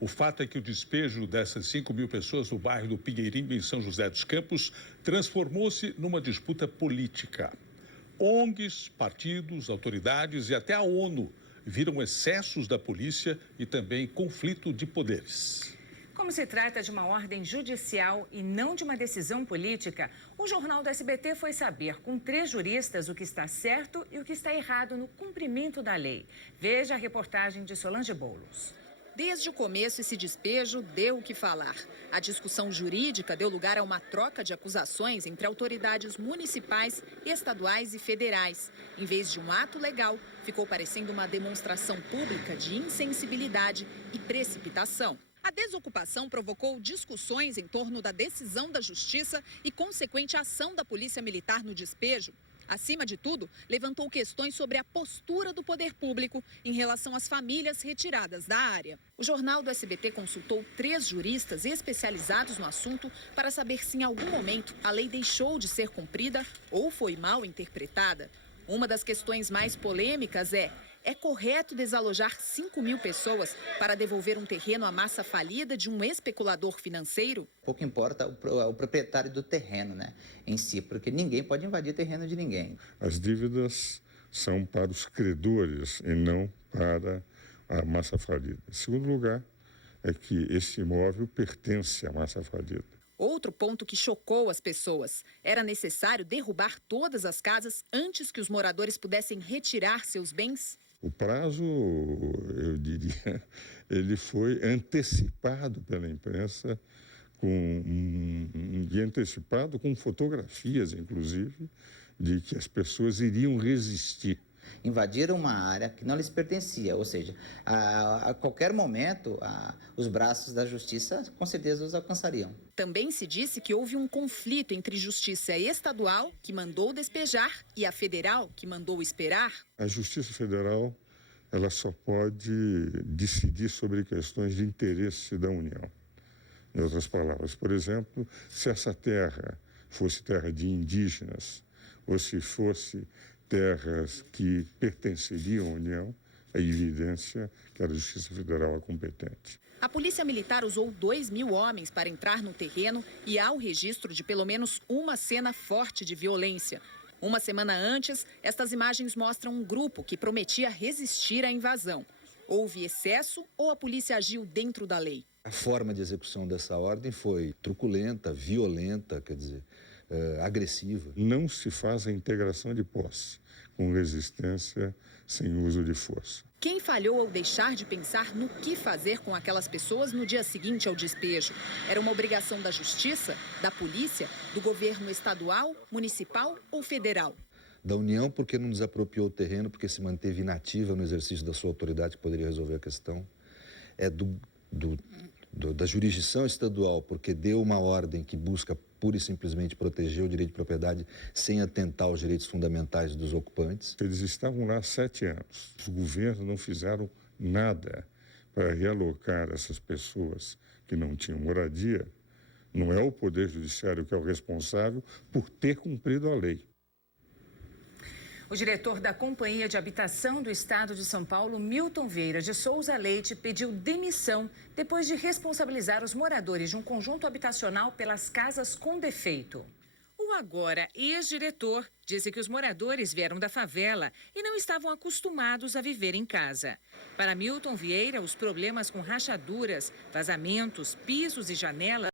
O fato é que o despejo dessas 5.000 pessoas no bairro do Pinheirinho, em São José dos Campos, transformou-se numa disputa política. ONGs, partidos, autoridades e até a ONU viram excessos da polícia e também conflito de poderes. Como se trata de uma ordem judicial e não de uma decisão política, o Jornal do SBT foi saber com 3 juristas o que está certo e o que está errado no cumprimento da lei. Veja a reportagem de Solange Boulos. Desde o começo, esse despejo deu o que falar. A discussão jurídica deu lugar a uma troca de acusações entre autoridades municipais, estaduais e federais. Em vez de um ato legal, ficou parecendo uma demonstração pública de insensibilidade e precipitação. A desocupação provocou discussões em torno da decisão da Justiça e consequente ação da Polícia Militar no despejo. Acima de tudo, levantou questões sobre a postura do poder público em relação às famílias retiradas da área. O Jornal do SBT consultou 3 juristas especializados no assunto para saber se em algum momento a lei deixou de ser cumprida ou foi mal interpretada. Uma das questões mais polêmicas é correto desalojar 5.000 pessoas para devolver um terreno à massa falida de um especulador financeiro? Pouco importa o proprietário do terreno, né, em si, porque ninguém pode invadir terreno de ninguém. As dívidas são para os credores e não para a massa falida. Em segundo lugar, é que esse imóvel pertence à massa falida. Outro ponto que chocou as pessoas. Era necessário derrubar todas as casas antes que os moradores pudessem retirar seus bens? O prazo, eu diria, ele foi antecipado pela imprensa e antecipado com fotografias, inclusive, de que as pessoas iriam resistir. Invadiram uma área que não lhes pertencia, ou seja, a qualquer momento os braços da justiça com certeza os alcançariam. Também se disse que houve um conflito entre justiça estadual, que mandou despejar, e a federal, que mandou esperar. A Justiça Federal, ela só pode decidir sobre questões de interesse da União. Em outras palavras, por exemplo, se essa terra fosse terra de indígenas ou se fosse terras que pertenceriam à União, é evidência que era a Justiça Federal a competente. A Polícia Militar usou 2.000 homens para entrar no terreno e há o registro de pelo menos uma cena forte de violência. Uma semana antes, estas imagens mostram um grupo que prometia resistir à invasão. Houve excesso ou a polícia agiu dentro da lei? A forma de execução dessa ordem foi truculenta, violenta, quer dizer, agressiva. Não se faz a integração de posse com resistência sem uso de força. Quem falhou ao deixar de pensar no que fazer com aquelas pessoas no dia seguinte ao despejo? Era uma obrigação da Justiça, da Polícia, do governo estadual, municipal ou federal? Da União, porque não desapropriou o terreno, porque se manteve inativa no exercício da sua autoridade que poderia resolver a questão. É da jurisdição estadual, porque deu uma ordem que busca pura e simplesmente proteger o direito de propriedade sem atentar aos direitos fundamentais dos ocupantes. Eles estavam lá há 7 anos. Os governos não fizeram nada para realocar essas pessoas que não tinham moradia. Não é o Poder Judiciário que é o responsável por ter cumprido a lei. O diretor da Companhia de Habitação do Estado de São Paulo, Milton Vieira de Souza Leite, pediu demissão depois de responsabilizar os moradores de um conjunto habitacional pelas casas com defeito. O agora ex-diretor disse que os moradores vieram da favela e não estavam acostumados a viver em casa. Para Milton Vieira, os problemas com rachaduras, vazamentos, pisos e janelas